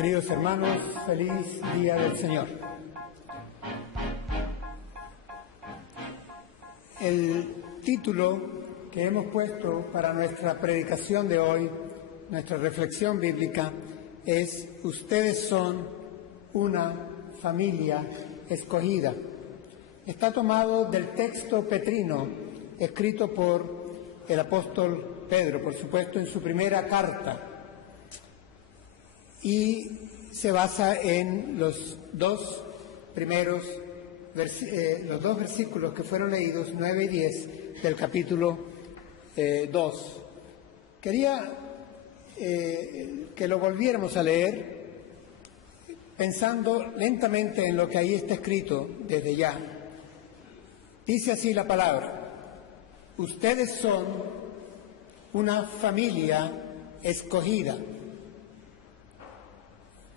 Queridos hermanos, feliz Día del Señor. El título que hemos puesto para nuestra predicación de hoy, nuestra reflexión bíblica, es Ustedes son una familia escogida. Está tomado del texto petrino, escrito por el apóstol Pedro, por supuesto, en su primera carta, y se basa en los dos versículos que fueron leídos, 9 y 10, del capítulo 2. Quería que lo volviéramos a leer pensando lentamente en lo que ahí está escrito desde ya. Dice así la palabra: ustedes son una familia escogida.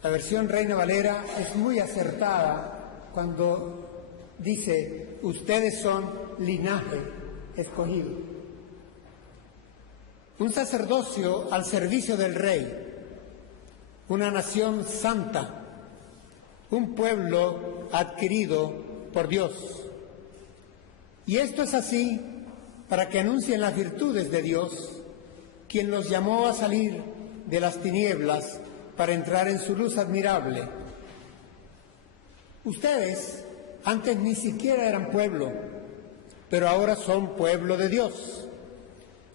La versión Reina Valera es muy acertada cuando dice, ustedes son linaje escogido. Un sacerdocio al servicio del rey, una nación santa, un pueblo adquirido por Dios. Y esto es así para que anuncien las virtudes de Dios, quien los llamó a salir de las tinieblas para entrar en su luz admirable. Ustedes antes ni siquiera eran pueblo, pero ahora son pueblo de Dios.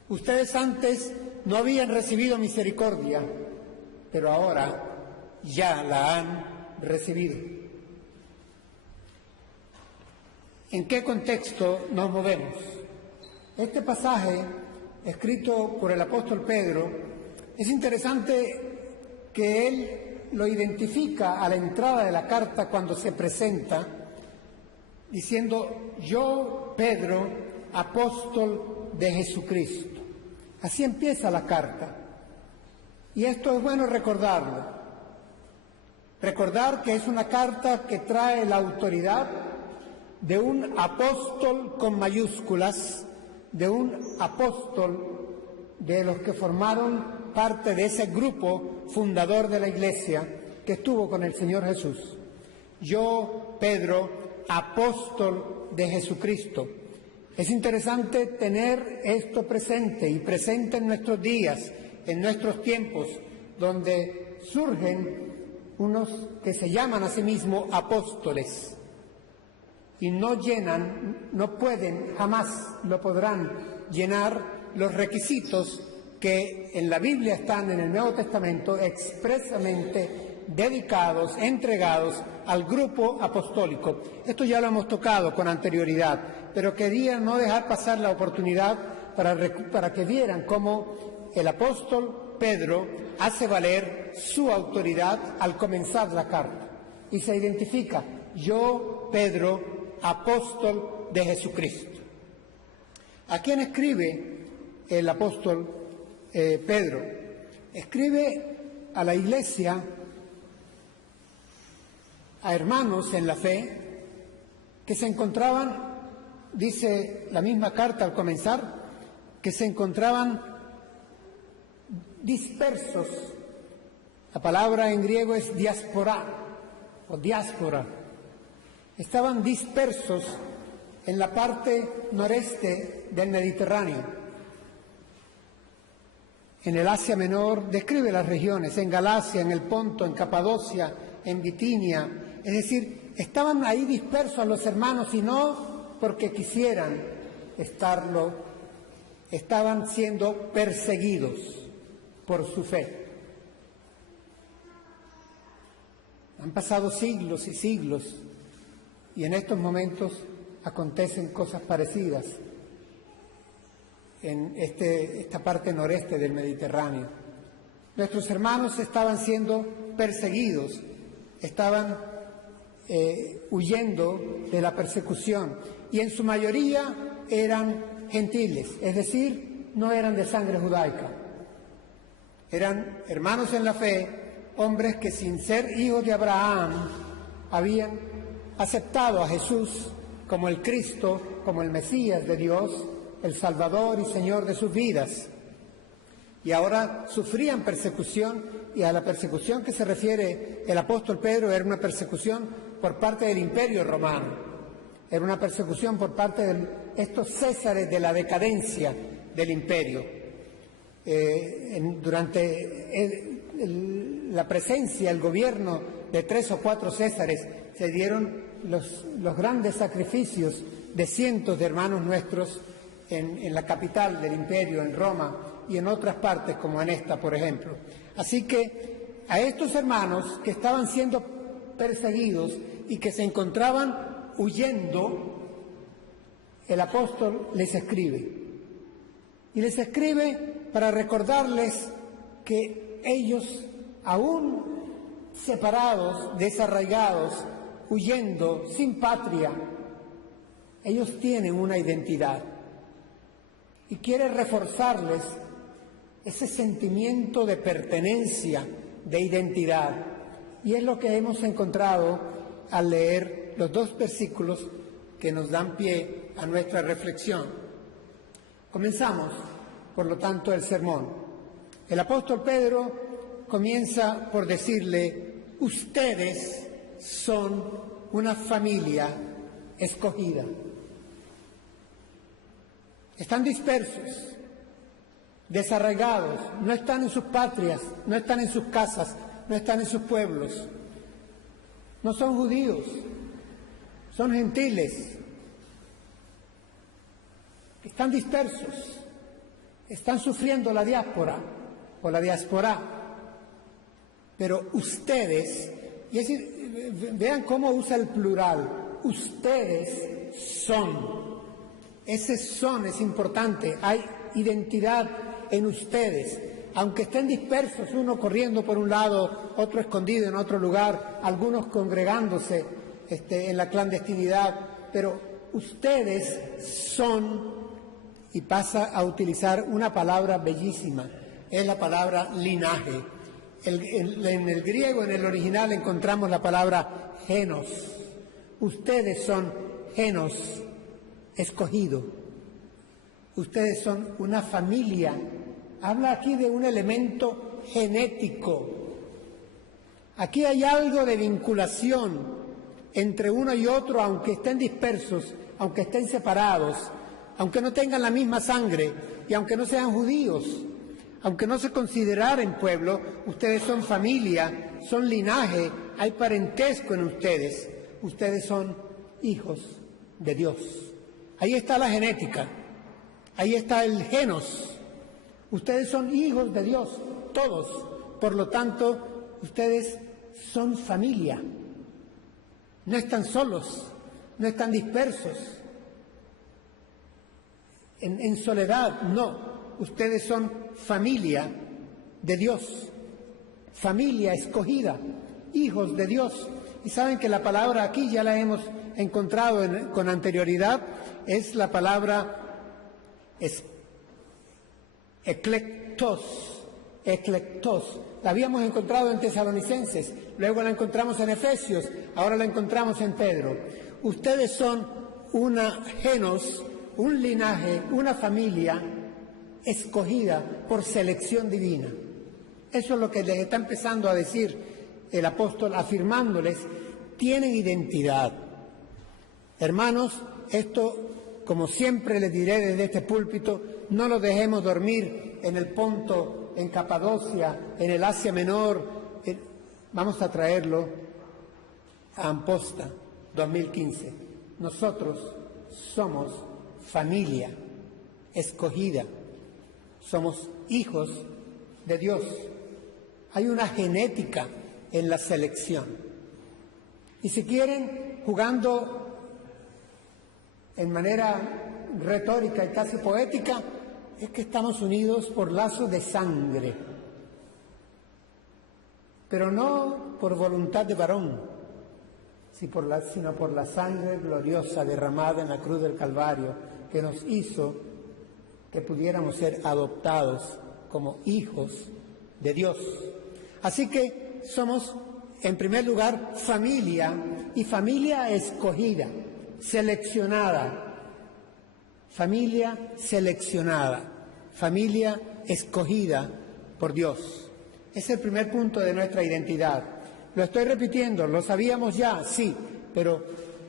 Ustedes antes no habían recibido misericordia, pero ahora ya la han recibido. ¿En qué contexto nos movemos? Este pasaje, escrito por el apóstol Pedro, es interesante que él lo identifica a la entrada de la carta cuando se presenta, diciendo, yo, Pedro, apóstol de Jesucristo. Así empieza la carta. Y esto es bueno recordarlo. Recordar que es una carta que trae la autoridad de un apóstol con mayúsculas, de un apóstol de los que formaron parte de ese grupo fundador de la Iglesia que estuvo con el Señor Jesús. Yo, Pedro, apóstol de Jesucristo. Es interesante tener esto presente y presente en nuestros días, en nuestros tiempos, donde surgen unos que se llaman a sí mismos apóstoles y no llenan, no pueden, jamás lo podrán llenar los requisitos que en la Biblia están en el Nuevo Testamento expresamente dedicados, entregados al grupo apostólico. Esto ya lo hemos tocado con anterioridad, pero quería no dejar pasar la oportunidad para que vieran cómo el apóstol Pedro hace valer su autoridad al comenzar la carta. Y se identifica, yo, Pedro, apóstol de Jesucristo. ¿A quién escribe el apóstol Pedro? Escribe a la iglesia, a hermanos en la fe que se encontraban, dice la misma carta al comenzar, que se encontraban dispersos. La palabra en griego es diáspora o diáspora. Estaban dispersos en la parte noreste del Mediterráneo. En el Asia Menor describe las regiones, en Galacia, en el Ponto, en Capadocia, en Bitinia. Es decir, estaban ahí dispersos los hermanos y no porque quisieran estarlo, estaban siendo perseguidos por su fe. Han pasado siglos y siglos y en estos momentos acontecen cosas parecidas en esta parte noreste del Mediterráneo. Nuestros hermanos estaban siendo perseguidos, estaban huyendo de la persecución y en su mayoría eran gentiles, es decir, no eran de sangre judaica. Eran hermanos en la fe, hombres que sin ser hijos de Abraham habían aceptado a Jesús como el Cristo, como el Mesías de Dios, el Salvador y Señor de sus vidas. y ahora sufrían persecución, y a la persecución que se refiere el apóstol Pedro era una persecución por parte del Imperio Romano, era una persecución por parte de estos césares de la decadencia del imperio. Durante la presencia, el gobierno de 3 o 4 césares, se dieron los grandes sacrificios de cientos de hermanos nuestros en la capital del imperio, en Roma, y en otras partes como en esta, por ejemplo. Así que a estos hermanos que estaban siendo perseguidos y que se encontraban huyendo, el apóstol les escribe. Y les escribe para recordarles que ellos, aún separados, desarraigados, huyendo, sin patria, ellos tienen una identidad. Y quiere reforzarles ese sentimiento de pertenencia, de identidad. Y es lo que hemos encontrado al leer los 2 versículos que nos dan pie a nuestra reflexión. Comenzamos, por lo tanto, el sermón. El apóstol Pedro comienza por decirle: ustedes son una familia escogida. Están dispersos, desarraigados, no están en sus patrias, no están en sus casas, no están en sus pueblos. No son judíos, son gentiles. Están dispersos, están sufriendo la diáspora o la diáspora. Pero ustedes, vean cómo usa el plural, ustedes son. Ese son es importante, hay identidad en ustedes. Aunque estén dispersos, uno corriendo por un lado, otro escondido en otro lugar, algunos congregándose en la clandestinidad, pero ustedes son, y pasa a utilizar una palabra bellísima, es la palabra linaje. En el griego, en el original, encontramos la palabra genos. Ustedes son genos, escogido. Ustedes son una familia. Habla aquí de un elemento genético. Aquí hay algo de vinculación entre uno y otro, aunque estén dispersos, aunque estén separados, aunque no tengan la misma sangre y aunque no sean judíos, aunque no se consideraran pueblo. Ustedes son familia, son linaje, hay parentesco en ustedes. Ustedes son hijos de Dios. Ahí está la genética, ahí está el genos. Ustedes son hijos de Dios, todos. Por lo tanto, ustedes son familia. No están solos, no están dispersos, en soledad, no. Ustedes son familia de Dios, familia escogida, hijos de Dios. Y saben que la palabra aquí ya la hemos encontrado con anterioridad, es la palabra eclectos. La habíamos encontrado en Tesalonicenses, luego la encontramos en Efesios, ahora la encontramos en Pedro. Ustedes son una genos, un linaje, una familia escogida por selección divina. Eso es lo que les está empezando a decir el apóstol, afirmándoles: tienen identidad. Hermanos, esto, como siempre les diré desde este púlpito, no lo dejemos dormir en el Ponto, en Capadocia, en el Asia Menor. Vamos a traerlo a Amposta 2015. Nosotros somos familia escogida, somos hijos de Dios. Hay una genética en la selección. Y si quieren, jugando en manera retórica y casi poética, es que estamos unidos por lazos de sangre, pero no por voluntad de varón, sino por la sangre gloriosa derramada en la cruz del Calvario, que nos hizo que pudiéramos ser adoptados como hijos de Dios. Así que somos, en primer lugar, familia, y familia escogida, seleccionada. Familia seleccionada, familia escogida por Dios. Es el primer punto de nuestra identidad. Lo estoy repitiendo, lo sabíamos ya, sí, pero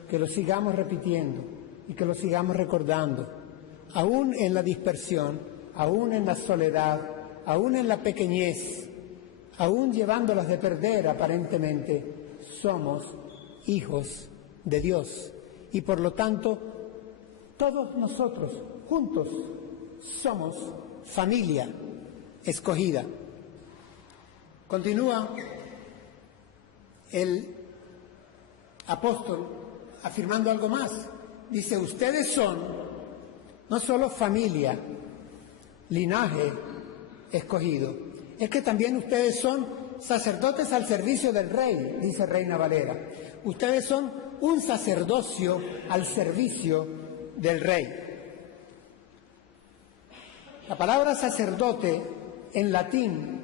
que lo sigamos repitiendo y que lo sigamos recordando. Aún en la dispersión, aún en la soledad, aún en la pequeñez, aún llevándolas de perder aparentemente, somos hijos de Dios. Y por lo tanto, todos nosotros juntos somos familia escogida. Continúa el apóstol afirmando algo más. Dice, ustedes son no solo familia, linaje escogido, es que también ustedes son sacerdotes al servicio del rey, dice Reina Valera. Ustedes son un sacerdocio al servicio del rey. La palabra sacerdote en latín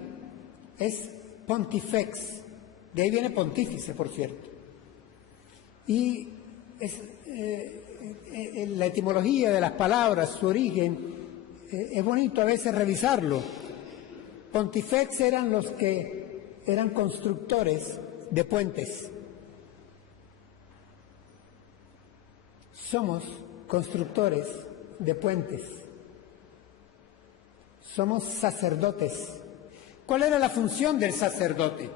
es pontifex, de ahí viene pontífice, por cierto. Y la etimología de las palabras, su origen, es bonito a veces revisarlo. Pontifex eran los que eran constructores de puentes. Somos constructores de puentes. Somos sacerdotes. ¿Cuál era la función del sacerdote?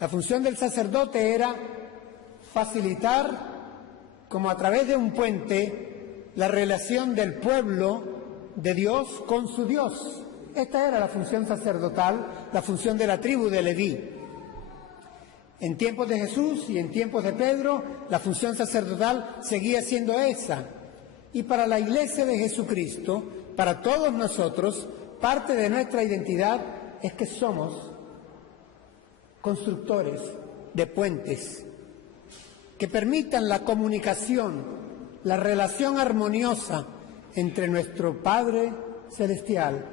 La función del sacerdote era facilitar, como a través de un puente, la relación del pueblo de Dios con su Dios. Esta era la función sacerdotal, la función de la tribu de Leví. En tiempos de Jesús y en tiempos de Pedro, la función sacerdotal seguía siendo esa. Y para la Iglesia de Jesucristo, para todos nosotros, parte de nuestra identidad es que somos constructores de puentes que permitan la comunicación, la relación armoniosa entre nuestro Padre Celestial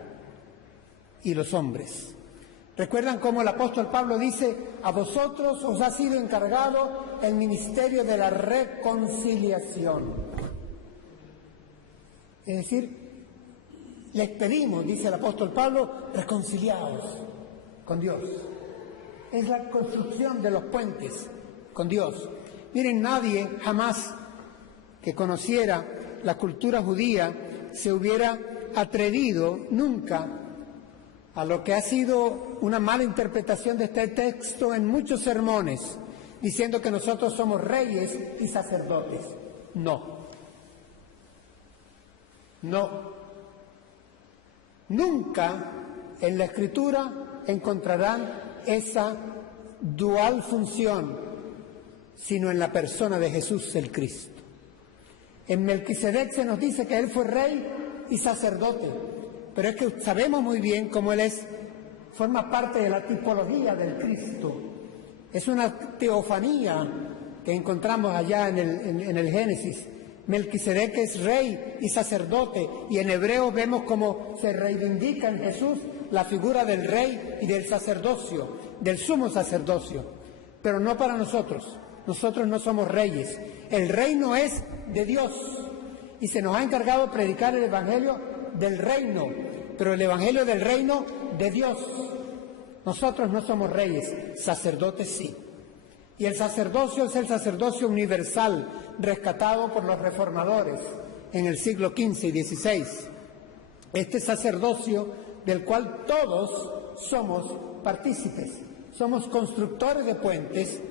y los hombres. ¿Recuerdan cómo el apóstol Pablo dice, a vosotros os ha sido encargado el ministerio de la reconciliación? Es decir, les pedimos, dice el apóstol Pablo, reconciliaos con Dios. Es la construcción de los puentes con Dios. Miren, nadie jamás que conociera la cultura judía se hubiera atrevido nunca a lo que ha sido una mala interpretación de este texto en muchos sermones, diciendo que nosotros somos reyes y sacerdotes. No. Nunca en la Escritura encontrarán esa dual función, sino en la persona de Jesús el Cristo. En Melquisedec se nos dice que él fue rey y sacerdote, pero es que sabemos muy bien cómo él forma parte de la tipología del Cristo. Es una teofanía que encontramos allá en el Génesis. Melquisedec es rey y sacerdote, y en hebreo vemos cómo se reivindica en Jesús la figura del rey y del sacerdocio, del sumo sacerdocio, pero no para nosotros. Nosotros no somos reyes. El reino es de Dios y se nos ha encargado predicar el evangelio del reino, pero el evangelio del reino de Dios. Nosotros no somos reyes, sacerdotes sí. Y el sacerdocio es el sacerdocio universal, rescatado por los reformadores en el siglo XV y XVI. Este sacerdocio del cual todos somos partícipes, somos constructores de puentes,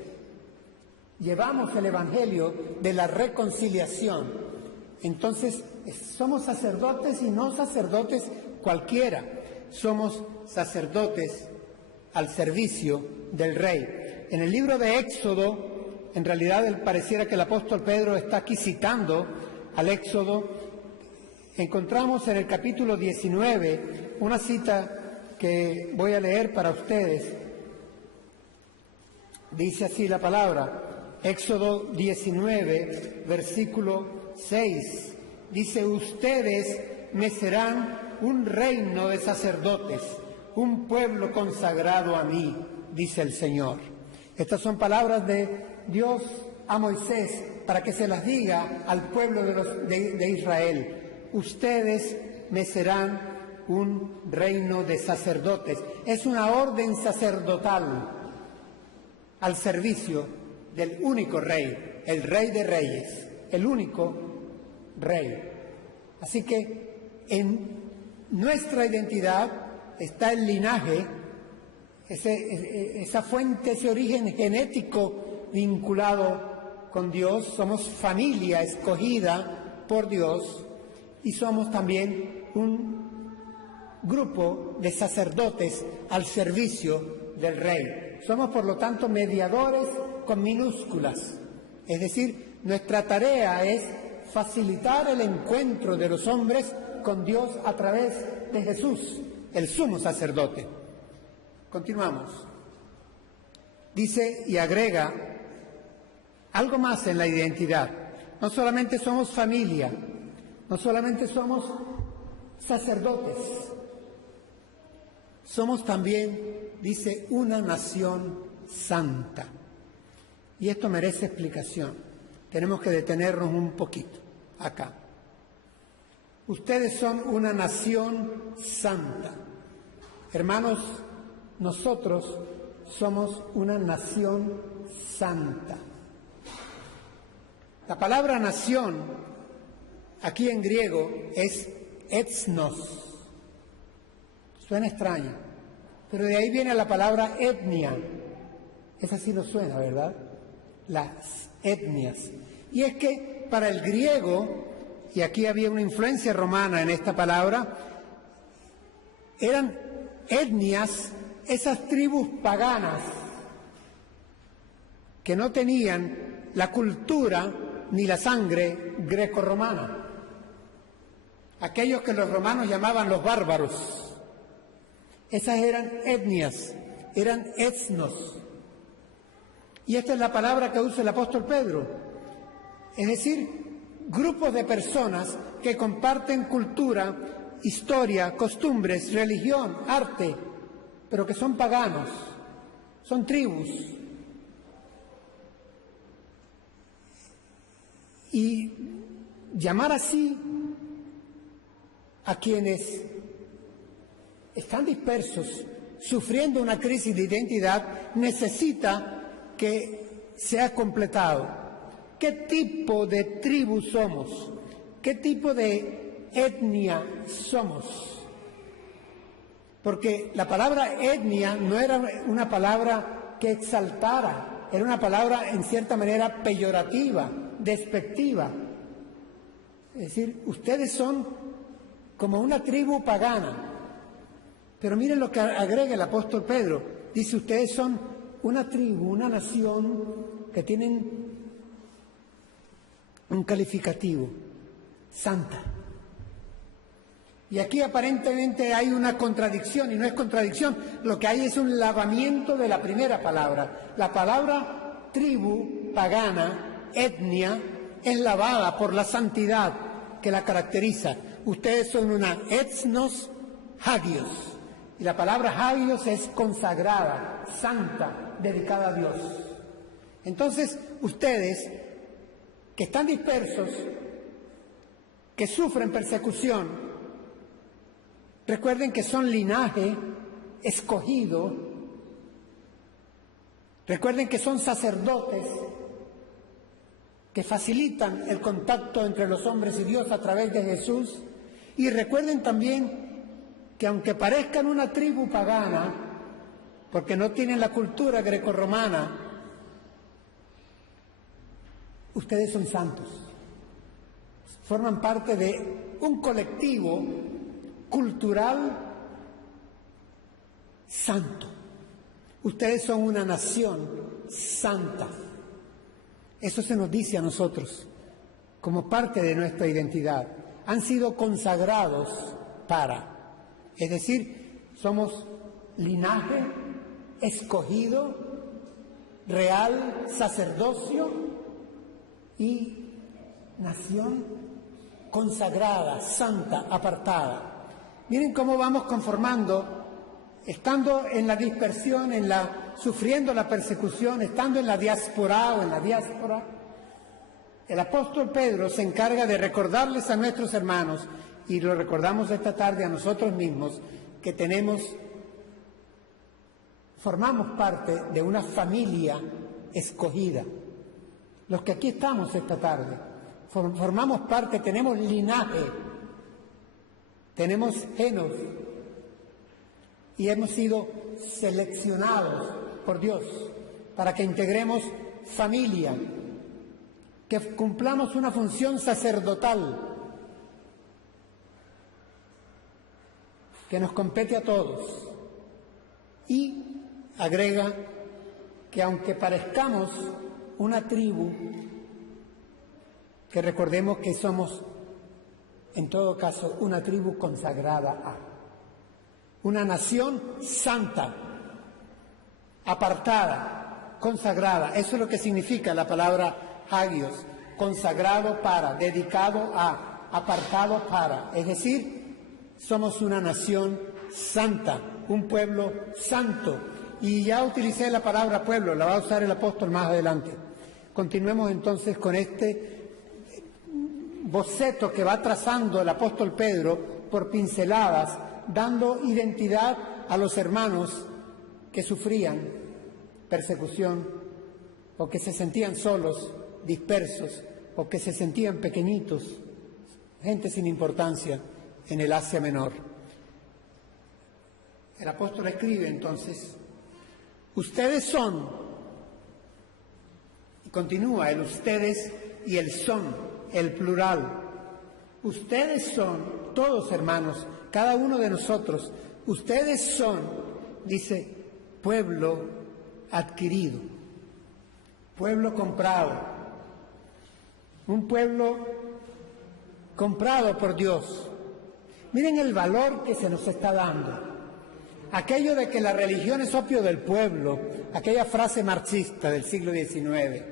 llevamos el evangelio de la reconciliación. Entonces, somos sacerdotes y no sacerdotes cualquiera, somos sacerdotes al servicio del Rey. En el libro de Éxodo, en realidad pareciera que el apóstol Pedro está aquí citando al Éxodo, encontramos en el capítulo 19 una cita que voy a leer para ustedes. Dice así la palabra, Éxodo 19, versículo 6, dice, ustedes me serán un reino de sacerdotes, un pueblo consagrado a mí, dice el Señor. Estas son palabras de Dios a Moisés para que se las diga al pueblo de Israel. Ustedes me serán un reino de sacerdotes. Es una orden sacerdotal al servicio del único rey, el Rey de Reyes, el único rey. Así que en nuestra identidad está el linaje, esa fuente, ese origen genético vinculado con Dios. Somos familia escogida por Dios y somos también un grupo de sacerdotes al servicio del Rey. Somos, por lo tanto, mediadores con minúsculas. Es decir, nuestra tarea es facilitar el encuentro de los hombres con Dios a través de Jesús, el sumo sacerdote. Continuamos. Dice y agrega algo más en la identidad. No solamente somos familia, no solamente somos sacerdotes, somos también, dice, una nación santa. Y esto merece explicación. Tenemos que detenernos un poquito acá. Ustedes son una nación santa. Hermanos, nosotros somos una nación santa. La palabra nación, aquí en griego, es ethnos. Suena extraño, pero de ahí viene la palabra etnia. Esa sí nos suena, ¿verdad? Las etnias. Y es que para el griego, y aquí había una influencia romana en esta palabra, eran etnias esas tribus paganas que no tenían la cultura ni la sangre grecorromana. Aquellos que los romanos llamaban los bárbaros. Esas eran etnias, eran ethnos. Y esta es la palabra que usa el apóstol Pedro. Es decir, grupos de personas que comparten cultura, historia, costumbres, religión, arte, pero que son paganos, son tribus. Y llamar así a quienes están dispersos, sufriendo una crisis de identidad, necesita que sea completado. ¿Qué tipo de tribu somos? ¿Qué tipo de etnia somos? Porque la palabra etnia no era una palabra que exaltara, era una palabra en cierta manera peyorativa, despectiva. Es decir, ustedes son como una tribu pagana. Pero miren lo que agrega el apóstol Pedro. Dice, ustedes son una tribu, una nación que tienen un calificativo, santa. Y aquí aparentemente hay una contradicción, y no es contradicción, lo que hay es un lavamiento de la primera palabra. La palabra tribu, pagana, etnia, es lavada por la santidad que la caracteriza. Ustedes son una ethnos hagios, y la palabra hagios es consagrada, santa, dedicada a Dios. Entonces, ustedes que están dispersos, que sufren persecución, recuerden que son linaje escogido, recuerden que son sacerdotes que facilitan el contacto entre los hombres y Dios a través de Jesús, y recuerden también que aunque parezcan una tribu pagana, porque no tienen la cultura grecorromana, ustedes son santos, forman parte de un colectivo cultural santo. Ustedes son una nación santa. Eso se nos dice a nosotros como parte de nuestra identidad. Han sido consagrados para, es decir, somos linaje escogido, real sacerdocio y nación consagrada, santa, apartada. Miren cómo vamos conformando, estando en la dispersión, sufriendo la persecución, estando en la diáspora o en la diáspora, El apóstol Pedro se encarga de recordarles a nuestros hermanos, y lo recordamos esta tarde a nosotros mismos, que formamos parte de una familia escogida. Los que aquí estamos esta tarde, formamos parte, tenemos linaje, tenemos genos, y hemos sido seleccionados por Dios para que integremos familia, que cumplamos una función sacerdotal que nos compete a todos. Y agrega que aunque parezcamos una tribu, que recordemos que somos en todo caso una tribu consagrada a una nación santa, apartada, consagrada. Eso es lo que significa la palabra hagios, consagrado para, dedicado a, apartado para. Es decir, somos una nación santa, un pueblo santo. Y ya utilicé la palabra pueblo, la va a usar el apóstol más adelante. Continuemos entonces con este boceto que va trazando el apóstol Pedro por pinceladas, dando identidad a los hermanos que sufrían persecución, o que se sentían solos, dispersos, o que se sentían pequeñitos, gente sin importancia en el Asia Menor. El apóstol escribe entonces: ustedes son, y continúa el ustedes y el son, el plural. Ustedes son, todos hermanos, cada uno de nosotros, ustedes son, dice, pueblo adquirido, pueblo comprado, un pueblo comprado por Dios. Miren el valor que se nos está dando. Aquello de que la religión es opio del pueblo, aquella frase marxista del siglo XIX,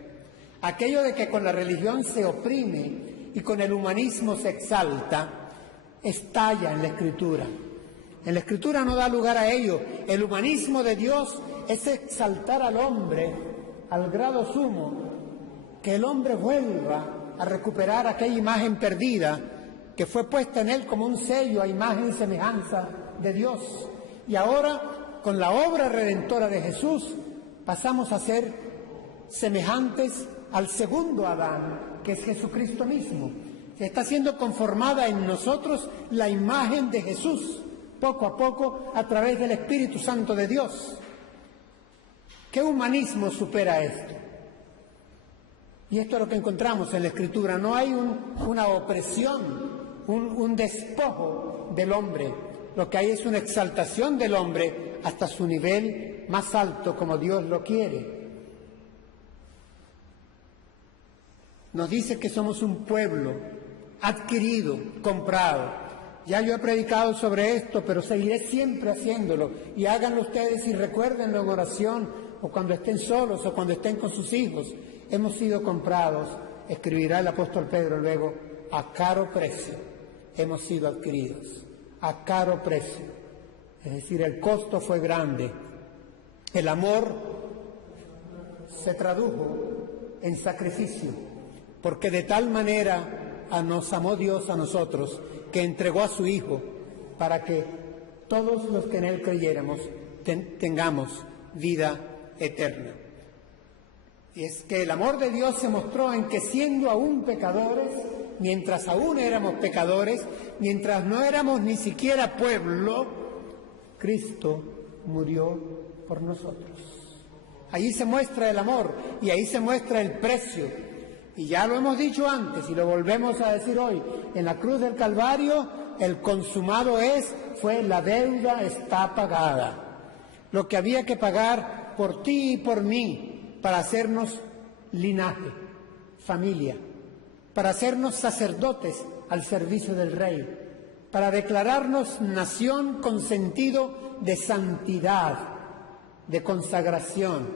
aquello de que con la religión se oprime y con el humanismo se exalta, estalla en la Escritura. En la Escritura no da lugar a ello. El humanismo de Dios es exaltar al hombre al grado sumo, que el hombre vuelva a recuperar aquella imagen perdida que fue puesta en él como un sello a imagen y semejanza de Dios. Y ahora, con la obra redentora de Jesús, pasamos a ser semejantes al segundo Adán, que es Jesucristo mismo. Está siendo conformada en nosotros la imagen de Jesús, poco a poco, a través del Espíritu Santo de Dios. ¿Qué humanismo supera esto? Y esto es lo que encontramos en la Escritura. No hay una opresión, un despojo del hombre. Lo que hay es una exaltación del hombre hasta su nivel más alto, como Dios lo quiere. Nos dice que somos un pueblo adquirido, comprado. Ya yo he predicado sobre esto, pero seguiré siempre haciéndolo. Y háganlo ustedes y recuérdenlo en oración, o cuando estén solos, o cuando estén con sus hijos. Hemos sido comprados, escribirá el apóstol Pedro luego, a caro precio. Hemos sido adquiridos, a caro precio. Es decir, el costo fue grande. El amor se tradujo en sacrificio, porque de tal manera nos amó Dios a nosotros, que entregó a su Hijo para que todos los que en Él creyéramos tengamos vida eterna. Y es que el amor de Dios se mostró en que, siendo aún pecadores, mientras aún éramos pecadores, mientras no éramos ni siquiera pueblo, Cristo murió por nosotros. Allí se muestra el amor y ahí se muestra el precio. Y ya lo hemos dicho antes y lo volvemos a decir hoy, en la cruz del Calvario el consumado fue la deuda está pagada. Lo que había que pagar por ti y por mí para hacernos linaje, familia, para hacernos sacerdotes al servicio del Rey, para declararnos nación con sentido de santidad, de consagración,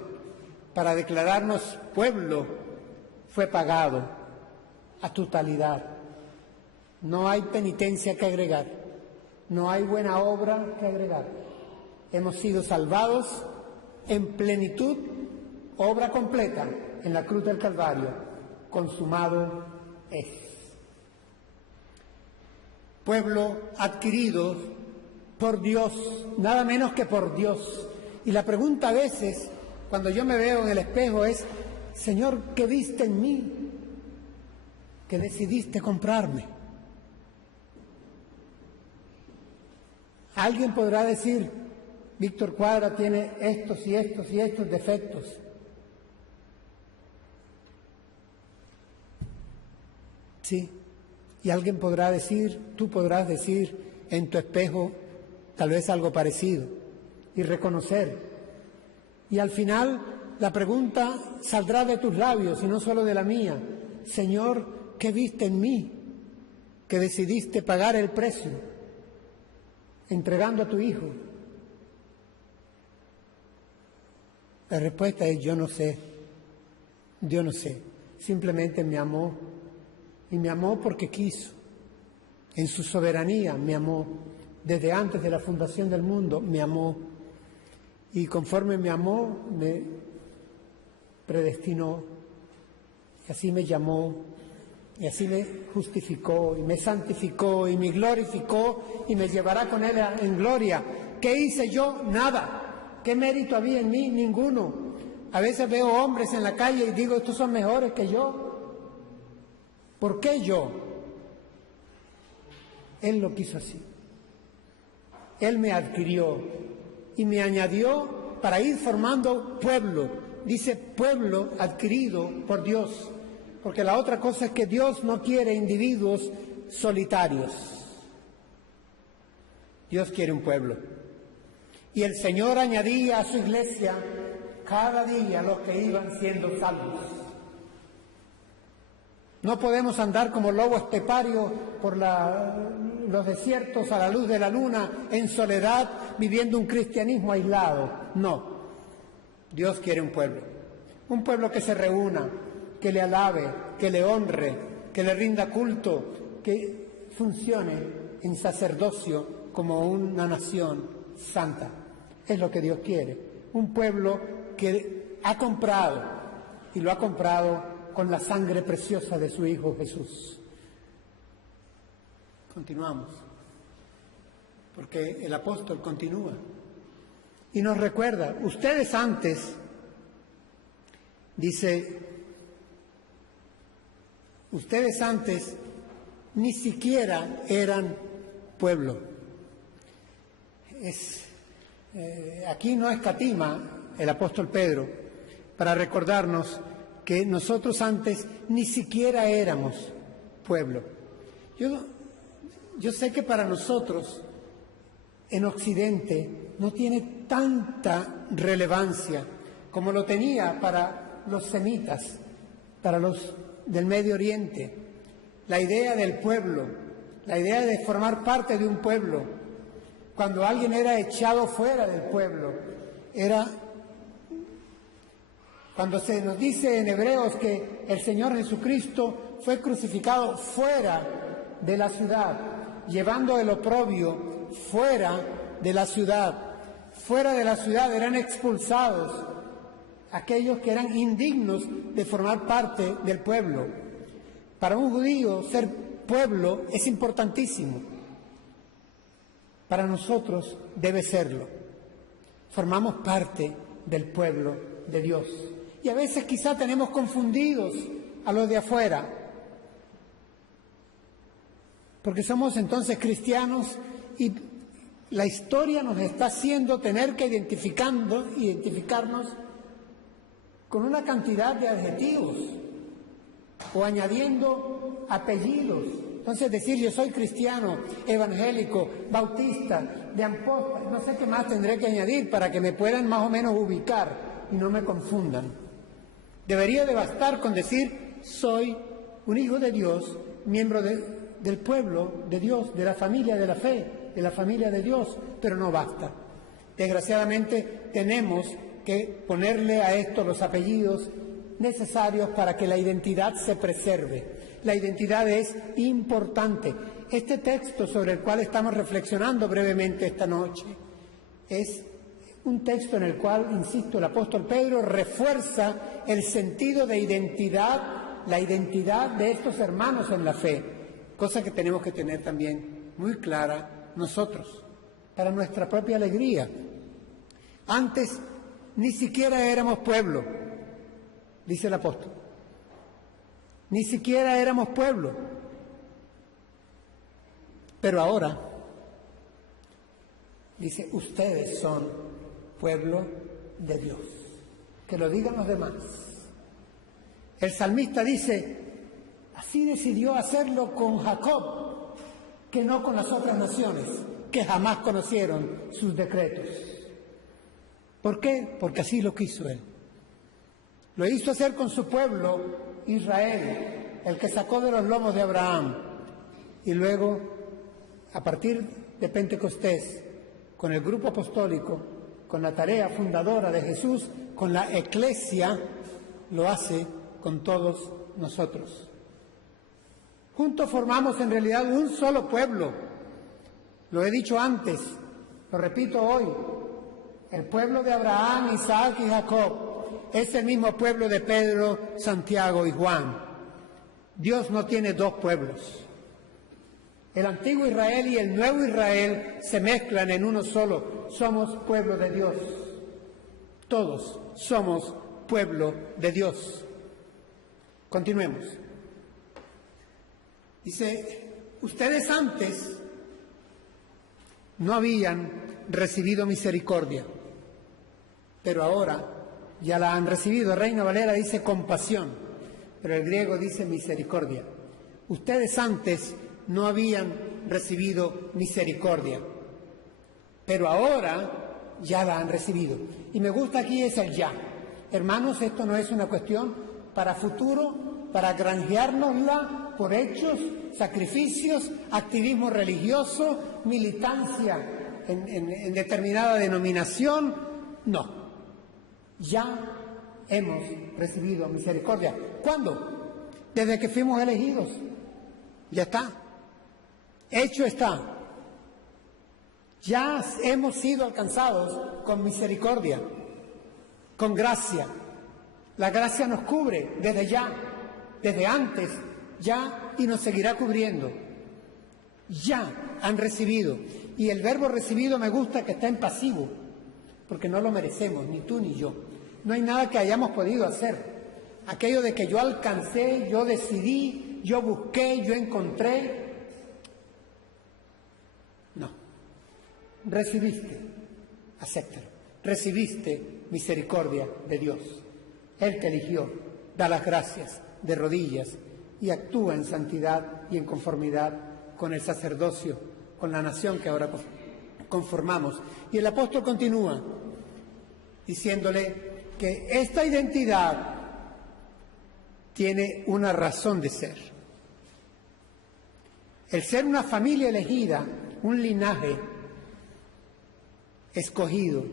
para declararnos pueblo, fue pagado a totalidad. No hay penitencia que agregar, no hay buena obra que agregar. Hemos sido salvados en plenitud, obra completa en la cruz del Calvario. consumado es. Pueblo adquirido por Dios, nada menos que por Dios. Y la pregunta a veces, cuando yo me veo en el espejo, es: Señor, ¿qué viste en mí que decidiste comprarme? Alguien podrá decir: Víctor Cuadra tiene estos y estos y estos defectos. Sí, y alguien podrá decir, tú podrás decir en tu espejo tal vez algo parecido y reconocer. Y al final la pregunta saldrá de tus labios y no solo de la mía: Señor, ¿qué viste en mí que decidiste pagar el precio entregando a tu hijo? La respuesta es: yo no sé, simplemente me amó, y me amó porque quiso, en su soberanía me amó, desde antes de la fundación del mundo me amó, y conforme me amó me predestinó, y así me llamó, y así me justificó, y me santificó, y me glorificó, y me llevará con él en gloria. ¿Qué hice yo? Nada. ¿Qué mérito había en mí? Ninguno. A veces veo hombres en la calle y digo: estos son mejores que yo. ¿Por qué yo? Él lo quiso así. Él me adquirió y me añadió para ir formando pueblo. Dice pueblo adquirido por Dios, porque la otra cosa es que Dios no quiere individuos solitarios. Dios quiere un pueblo. Y el Señor añadía a su iglesia cada día los que iban siendo salvos. No podemos andar como lobo estepario por los desiertos a la luz de la luna, en soledad, viviendo un cristianismo aislado. No. Dios quiere un pueblo que se reúna, que le alabe, que le honre, que le rinda culto, que funcione en sacerdocio como una nación santa. Es lo que Dios quiere. Un pueblo que ha comprado, y lo ha comprado con la sangre preciosa de su Hijo Jesús. Continuamos, porque el apóstol continúa y nos recuerda: ustedes antes, dice, ustedes antes ni siquiera eran pueblo. Aquí no escatima el apóstol Pedro para recordarnos que nosotros antes ni siquiera éramos pueblo. Yo sé que para nosotros en Occidente no tiene tanta relevancia como lo tenía para los semitas, para los del Medio Oriente. La idea del pueblo, la idea de formar parte de un pueblo, cuando alguien era echado fuera del pueblo, era... Cuando se nos dice en Hebreos que el Señor Jesucristo fue crucificado fuera de la ciudad, llevando el oprobio fuera de la ciudad eran expulsados aquellos que eran indignos de formar parte del pueblo. Para un judío ser pueblo es importantísimo. Para nosotros debe serlo. Formamos parte del pueblo de Dios. Y a veces quizá tenemos confundidos a los de afuera, porque somos entonces cristianos y la historia nos está haciendo tener que identificarnos con una cantidad de adjetivos o añadiendo apellidos. Entonces decir: yo soy cristiano, evangélico, bautista, de apóstol, no sé qué más tendré que añadir para que me puedan más o menos ubicar y no me confundan. Debería de bastar con decir: soy un hijo de Dios, miembro del pueblo de Dios, de la familia de la fe, de la familia de Dios, pero no basta. Desgraciadamente tenemos que ponerle a esto los apellidos necesarios para que la identidad se preserve. La identidad es importante. Este texto sobre el cual estamos reflexionando brevemente esta noche es un texto en el cual, insisto, el apóstol Pedro refuerza el sentido de identidad la identidad de estos hermanos en la fe, cosa que tenemos que tener también muy clara nosotros, para nuestra propia alegría. Antes ni siquiera éramos pueblo, dice el apóstol. Ni siquiera éramos pueblo. Pero ahora, dice, ustedes son pueblo de Dios. Que lo digan los demás. El salmista dice, así decidió hacerlo con Jacob, que no con las otras naciones, que jamás conocieron sus decretos. ¿Por qué? Porque así lo quiso él. Lo hizo hacer con su pueblo, Israel, el que sacó de los lomos de Abraham. Y luego, a partir de Pentecostés, con el grupo apostólico, con la tarea fundadora de Jesús, con la Eclesia, lo hace con todos nosotros. Juntos formamos en realidad un solo pueblo. Lo he dicho antes, lo repito hoy. El pueblo de Abraham, Isaac y Jacob es el mismo pueblo de Pedro, Santiago y Juan. Dios no tiene dos pueblos. El antiguo Israel y el nuevo Israel se mezclan en uno solo. Somos pueblo de Dios. Todos somos pueblo de Dios. Continuemos. Dice, ustedes antes no habían recibido misericordia, pero ahora ya la han recibido. Reina Valera dice compasión, pero el griego dice misericordia. Ustedes antes no habían recibido misericordia, pero ahora ya la han recibido. Y me gusta aquí es el ya. Hermanos, esto no es una cuestión para futuro, para granjeárnosla por hechos, sacrificios, activismo religioso, militancia en determinada denominación. No. Ya hemos recibido misericordia. ¿Cuándo? Desde que fuimos elegidos. Ya está. Hecho está. Ya hemos sido alcanzados con misericordia, con gracia. La gracia nos cubre desde ya, desde antes, ya, y nos seguirá cubriendo. Ya han recibido. Y el verbo recibido me gusta que está en pasivo, porque no lo merecemos, ni tú ni yo. No hay nada que hayamos podido hacer. Aquello de que yo alcancé, yo decidí, yo busqué, yo encontré. No. Recibiste, acéptalo. Recibiste misericordia de Dios. Él te eligió, da las gracias de rodillas y actúa en santidad y en conformidad con el sacerdocio, con la nación que ahora conformamos. Y el apóstol continúa diciéndole que esta identidad tiene una razón de ser. El ser una familia elegida, un linaje escogido,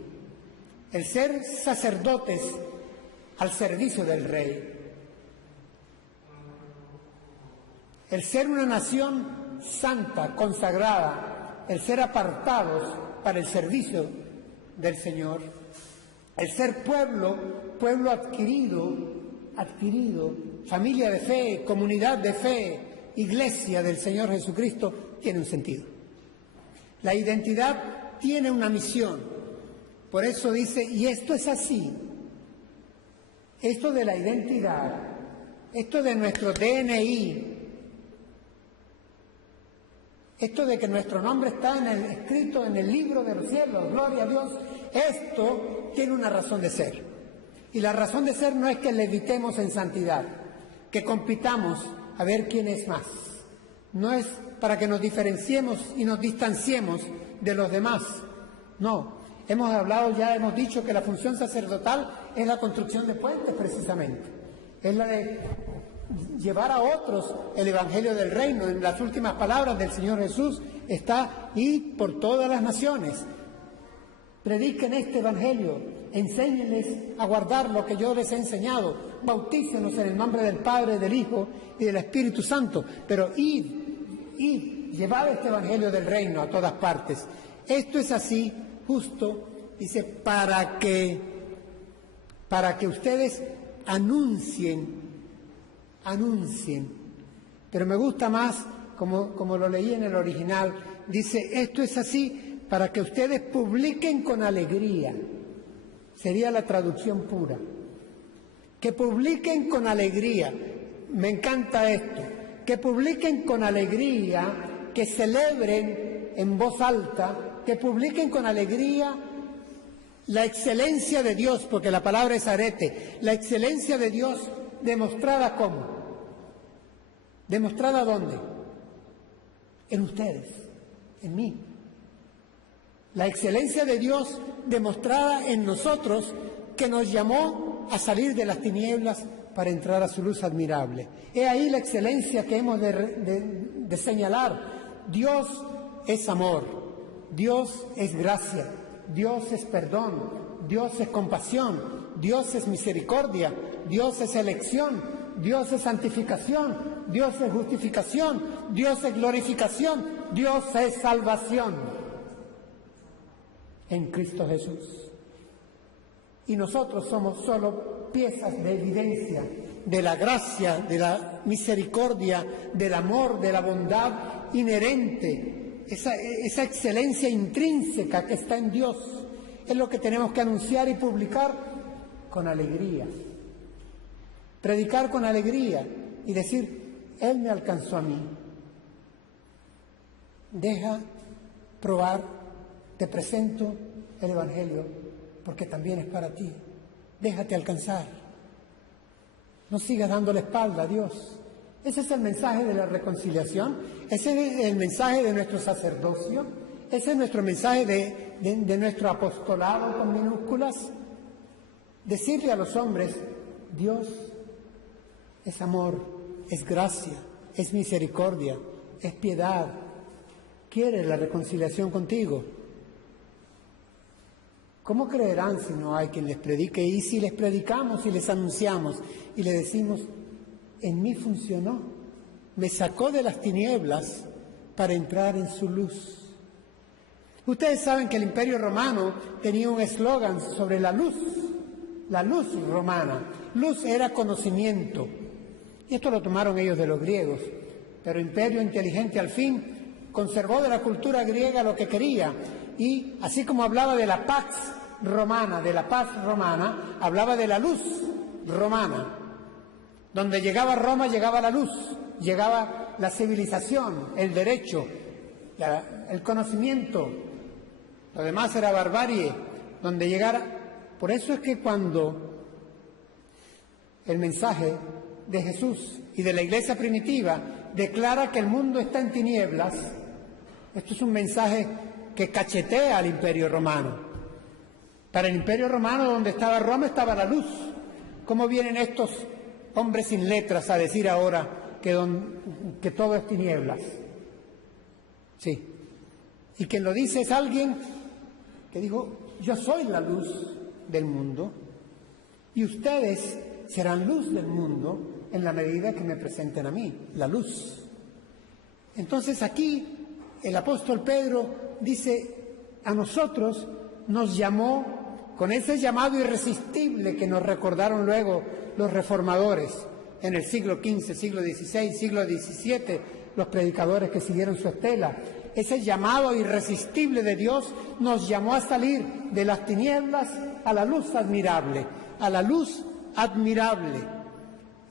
el ser sacerdotes al servicio del Rey, el ser una nación santa, consagrada, el ser apartados para el servicio del Señor, el ser pueblo adquirido, familia de fe, comunidad de fe, iglesia del Señor Jesucristo, tiene un sentido. La identidad tiene una misión. Por eso dice, y esto es así. Esto de la identidad, esto de nuestro DNI, esto de que nuestro nombre está escrito en el libro de los cielos, gloria a Dios, esto tiene una razón de ser. Y la razón de ser no es que levitemos en santidad, que compitamos a ver quién es más. No es para que nos diferenciemos y nos distanciemos de los demás. No, hemos hablado ya, hemos dicho que la función sacerdotal es la construcción de puentes precisamente. Es la de llevar a otros el Evangelio del Reino. En las últimas palabras del Señor Jesús está: id por todas las naciones, prediquen este Evangelio, enséñenles a guardar lo que yo les he enseñado, bautícenos en el nombre del Padre, del Hijo y del Espíritu Santo, pero id, llevad este Evangelio del Reino a todas partes. Esto es así, justo, dice, para que ustedes anuncien anuncien. Pero me gusta más, como lo leí en el original, dice, esto es así para que ustedes publiquen con alegría. Sería la traducción pura. Que publiquen con alegría. Me encanta esto. Que publiquen con alegría, que celebren en voz alta, que publiquen con alegría la excelencia de Dios, porque la palabra es arete, la excelencia de Dios demostrada ¿cómo? ¿Demostrada dónde? En ustedes, en mí. La excelencia de Dios demostrada en nosotros, que nos llamó a salir de las tinieblas para entrar a su luz admirable. He ahí la excelencia que hemos de señalar. Dios es amor, Dios es gracia, Dios es perdón, Dios es compasión, Dios es misericordia, Dios es elección, Dios es santificación, Dios es justificación, Dios es glorificación, Dios es salvación en Cristo Jesús. Y nosotros somos solo piezas de evidencia de la gracia, de la misericordia, del amor, de la bondad inherente, esa excelencia intrínseca que está en Dios. Es lo que tenemos que anunciar y publicar con alegría. Predicar con alegría y decir, Él me alcanzó a mí. Deja probar, te presento el Evangelio, porque también es para ti. Déjate alcanzar. No sigas dando la espalda a Dios. Ese es el mensaje de la reconciliación. Ese es el mensaje de nuestro sacerdocio. Ese es nuestro mensaje de nuestro apostolado con minúsculas. Decirle a los hombres, Dios es amor, es gracia, es misericordia, es piedad. Quiere la reconciliación contigo. ¿Cómo creerán si no hay quien les predique? Y si les predicamos y les anunciamos y le decimos, en mí funcionó, me sacó de las tinieblas para entrar en su luz. Ustedes saben que el Imperio Romano tenía un eslogan sobre la luz romana. Luz era conocimiento. Y esto lo tomaron ellos de los griegos. Pero Imperio inteligente al fin conservó de la cultura griega lo que quería. Y así como hablaba de la pax romana, hablaba de la luz romana. Donde llegaba Roma, llegaba la luz, llegaba la civilización, el derecho, el conocimiento. Lo demás era barbarie, donde llegara. Por eso es que cuando el mensaje de Jesús y de la iglesia primitiva declara que el mundo está en tinieblas, esto es un mensaje que cachetea al Imperio Romano. Para el Imperio Romano, donde estaba Roma, estaba la luz. ¿Cómo vienen estos hombres sin letras a decir ahora que todo es tinieblas? Sí. Y quien lo dice es alguien que dijo, yo soy la luz del mundo y ustedes serán luz del mundo en la medida que me presenten a mí, la luz. Entonces aquí el apóstol Pedro dice, a nosotros nos llamó con ese llamado irresistible que nos recordaron luego los reformadores en el siglo XV, siglo XVI, siglo XVII, los predicadores que siguieron su estela. Ese llamado irresistible de Dios nos llamó a salir de las tinieblas a la luz admirable, a la luz admirable.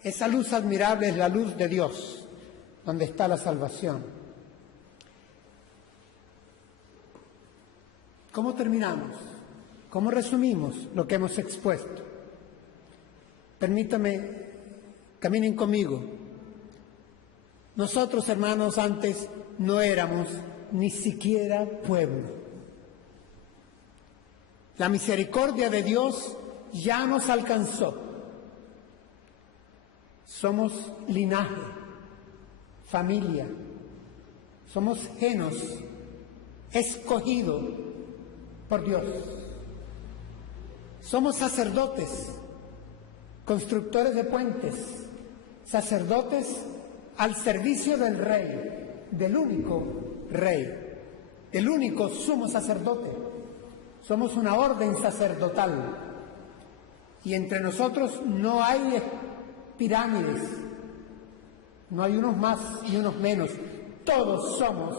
Esa luz admirable es la luz de Dios, donde está la salvación. ¿Cómo terminamos? ¿Cómo resumimos lo que hemos expuesto? Permítame, caminen conmigo. Nosotros, hermanos, antes no éramos ni siquiera pueblo. La misericordia de Dios ya nos alcanzó. Somos linaje, familia, somos genos, escogido por Dios. Somos sacerdotes, constructores de puentes, sacerdotes al servicio del Rey, del único Rey, del único sumo sacerdote. Somos una orden sacerdotal y entre nosotros no hay pirámides, No hay unos más y unos menos. Todos somos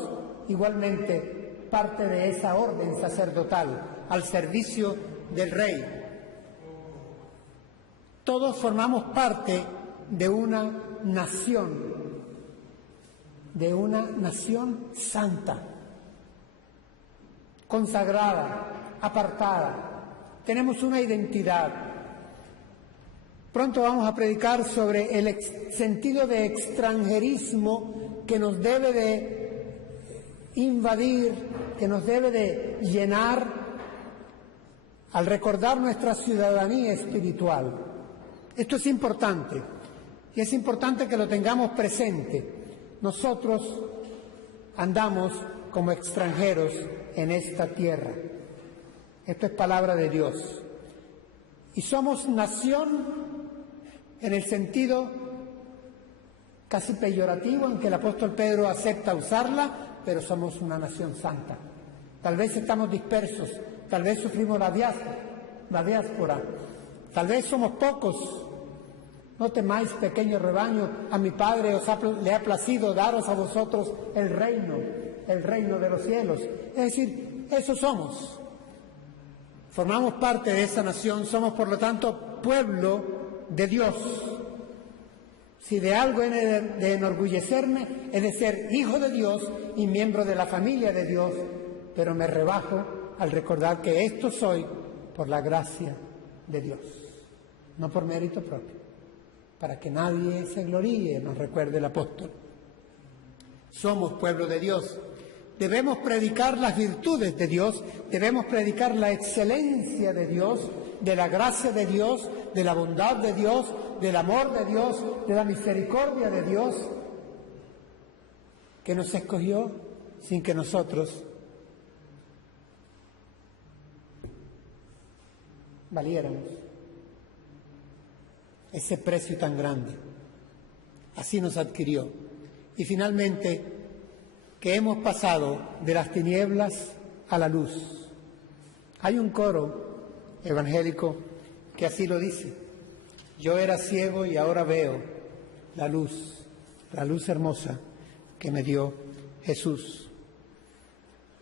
igualmente parte de esa orden sacerdotal al servicio del Rey. Todos formamos parte de una nación santa, consagrada, apartada. Tenemos una identidad. Pronto vamos a predicar sobre el sentido de extranjerismo que nos debe de invadir, que nos debe de llenar al recordar nuestra ciudadanía espiritual. Esto es importante, y es importante que lo tengamos presente. Nosotros andamos como extranjeros en esta tierra. Esto es palabra de Dios. Y somos nación en el sentido casi peyorativo en que el apóstol Pedro acepta usarla, pero somos una nación santa. Tal vez estamos dispersos, tal vez sufrimos la diáspora, tal vez somos pocos. No temáis, pequeño rebaño, a mi Padre le ha placido daros a vosotros el reino de los cielos. Es decir, eso somos. Formamos parte de esa nación, somos por lo tanto pueblo de Dios. Si de algo he de enorgullecerme, es de ser hijo de Dios y miembro de la familia de Dios, pero me rebajo al recordar que esto soy por la gracia de Dios, no por mérito propio. Para que nadie se gloríe, nos recuerde el apóstol. Somos pueblo de Dios. Debemos predicar las virtudes de Dios, debemos predicar la excelencia de Dios, de la gracia de Dios, de la bondad de Dios, del amor de Dios, de la misericordia de Dios, que nos escogió sin que nosotros valiéramos ese precio tan grande. Así nos adquirió. Y finalmente, que hemos pasado de las tinieblas a la luz. Hay un coro evangélico que así lo dice: yo era ciego y ahora veo la luz hermosa que me dio Jesús.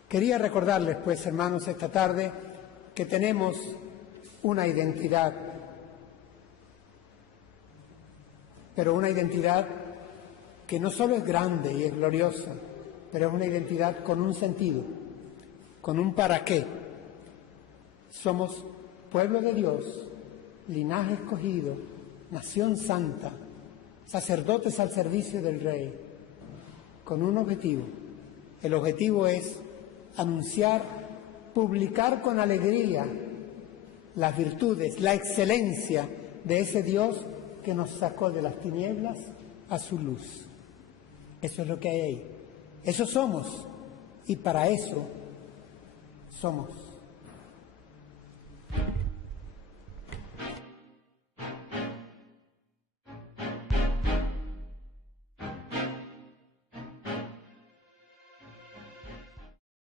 Quería recordarles, pues, hermanos, esta tarde que tenemos una identidad, pero una identidad que no solo es grande y es gloriosa, pero es una identidad con un sentido, con un para qué. Somos pueblo de Dios, linaje escogido, nación santa, sacerdotes al servicio del Rey, con un objetivo. El objetivo es anunciar, publicar con alegría las virtudes, la excelencia de ese Dios que nos sacó de las tinieblas a su luz. Eso es lo que hay ahí. Eso somos, y para eso somos.